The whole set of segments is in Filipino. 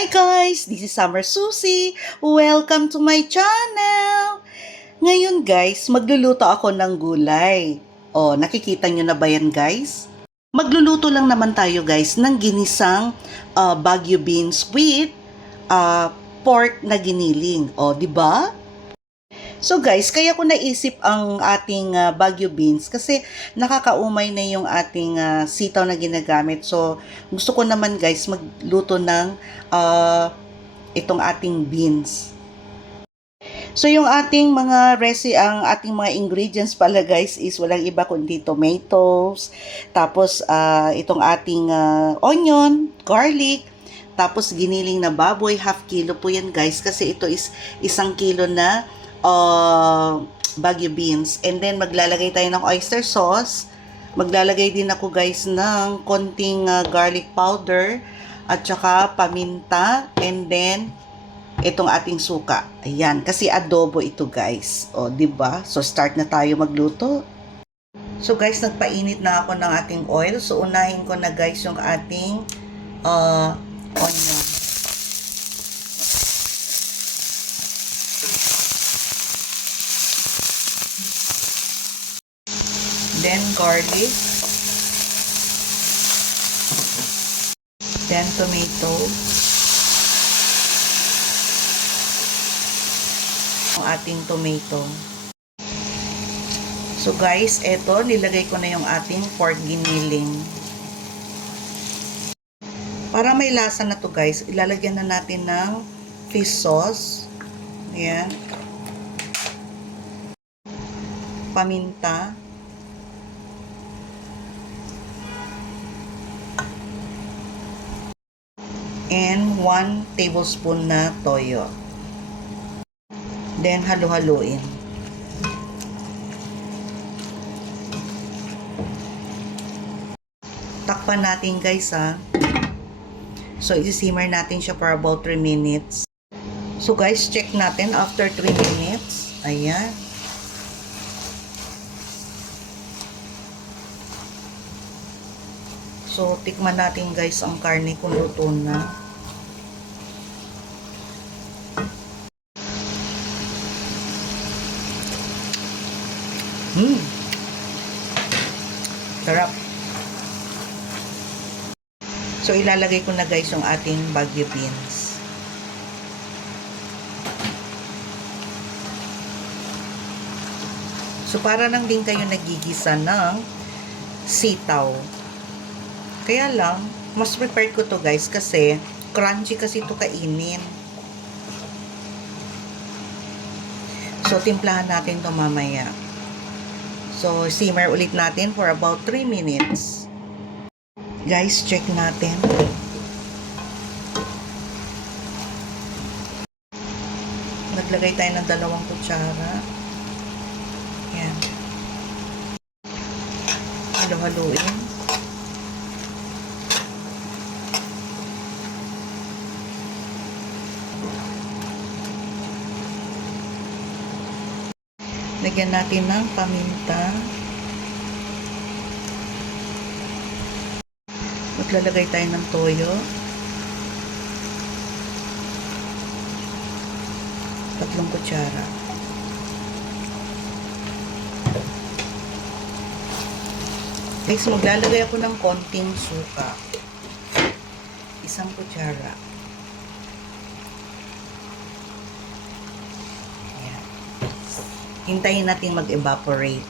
Hi guys! This is Summer Susie. Welcome to my channel! Ngayon guys, magluluto ako ng gulay. Oh, nakikita nyo na ba yan guys? Magluluto lang naman tayo guys ng ginisang Baguio beans with pork na giniling. Oh, di ba? So guys, kaya ko naisip ang ating Baguio beans kasi nakakaumay na yung ating sitaw na ginagamit. So gusto ko naman guys magluto ng itong ating beans. So yung ating ang ating mga ingredients pala guys is walang iba kundi tomatoes, tapos itong ating onion, garlic, tapos giniling na baboy, half kilo po yan guys kasi ito is 1 kilo na Baguio beans. And then maglalagay tayo ng oyster sauce. Maglalagay din ako guys ng konting garlic powder at saka paminta, and then itong ating suka. Ayan, kasi adobo ito guys. O, 'di ba? So start na tayo magluto. So guys, nagpainit na ako ng ating oil. So unahin ko na guys yung ating onion. Then garlic. Then tomato. Ang ating tomato. So guys, eto nilagay ko na yung ating pork giniling. Para may lasa na to guys, ilalagyan na natin ng fish sauce. Ayan. Paminta. And 1 tablespoon na toyo. Then halo-haluin. Takpan natin guys ha. So isi-simmer natin siya for about 3 minutes. So guys, check natin after 3 minutes. Ayan. So tikman natin guys ang karne kung luto na. Sarap. So ilalagay ko na guys yung ating Baguio beans. So para lang din kayo nagigisa ng sitaw. Kaya lang, mas prepared ko to guys kasi crunchy kasi to kainin. So timplahan natin to mamaya. So simmer ulit natin for about 3 minutes. Guys, check natin. Naglagay tayo ng 2 kutsara. Ayan. Halo-haluin. Lagyan natin ng paminta. Maglalagay tayo ng toyo. 3 kutsara. Next, maglalagay ako ng konting suka. 1 kutsara. Hintayin natin mag-evaporate.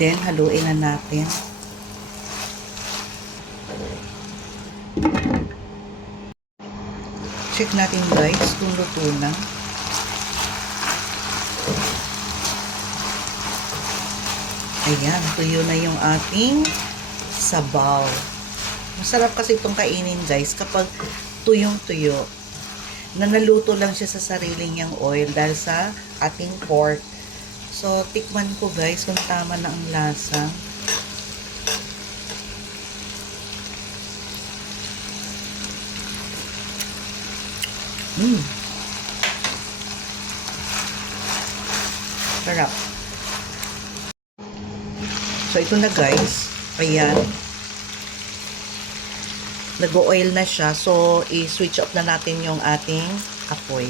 Then, haluin na natin. Check natin guys kung luto na. Ayan, tuyo na yung ating sabaw. Masarap kasi itong kainin guys kapag tuyong-tuyo. Na naluto lang siya sa sarili niyang oil dahil sa ating pork. So, tikman ko guys kung tama na ang lasa. Sarap. So, ito na guys. Ayan. Nag-oil na siya. So, i-switch off na natin yung ating apoy.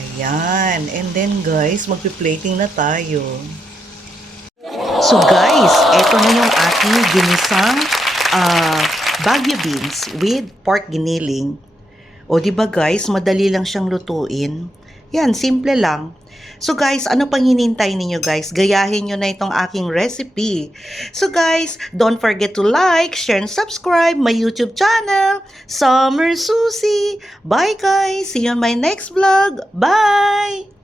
Ayan. And then guys, magpi-plating na tayo. So guys, eto na yung ating ginisang Baguio beans with pork giniling. O di ba guys, madali lang siyang lutuin. Yan, simple lang. So guys, ano pang hinintay ninyo guys? Gayahin nyo na itong aking recipe. So guys, don't forget to like, share, and subscribe my YouTube channel, Summer Susie. Bye guys! See you on my next vlog. Bye!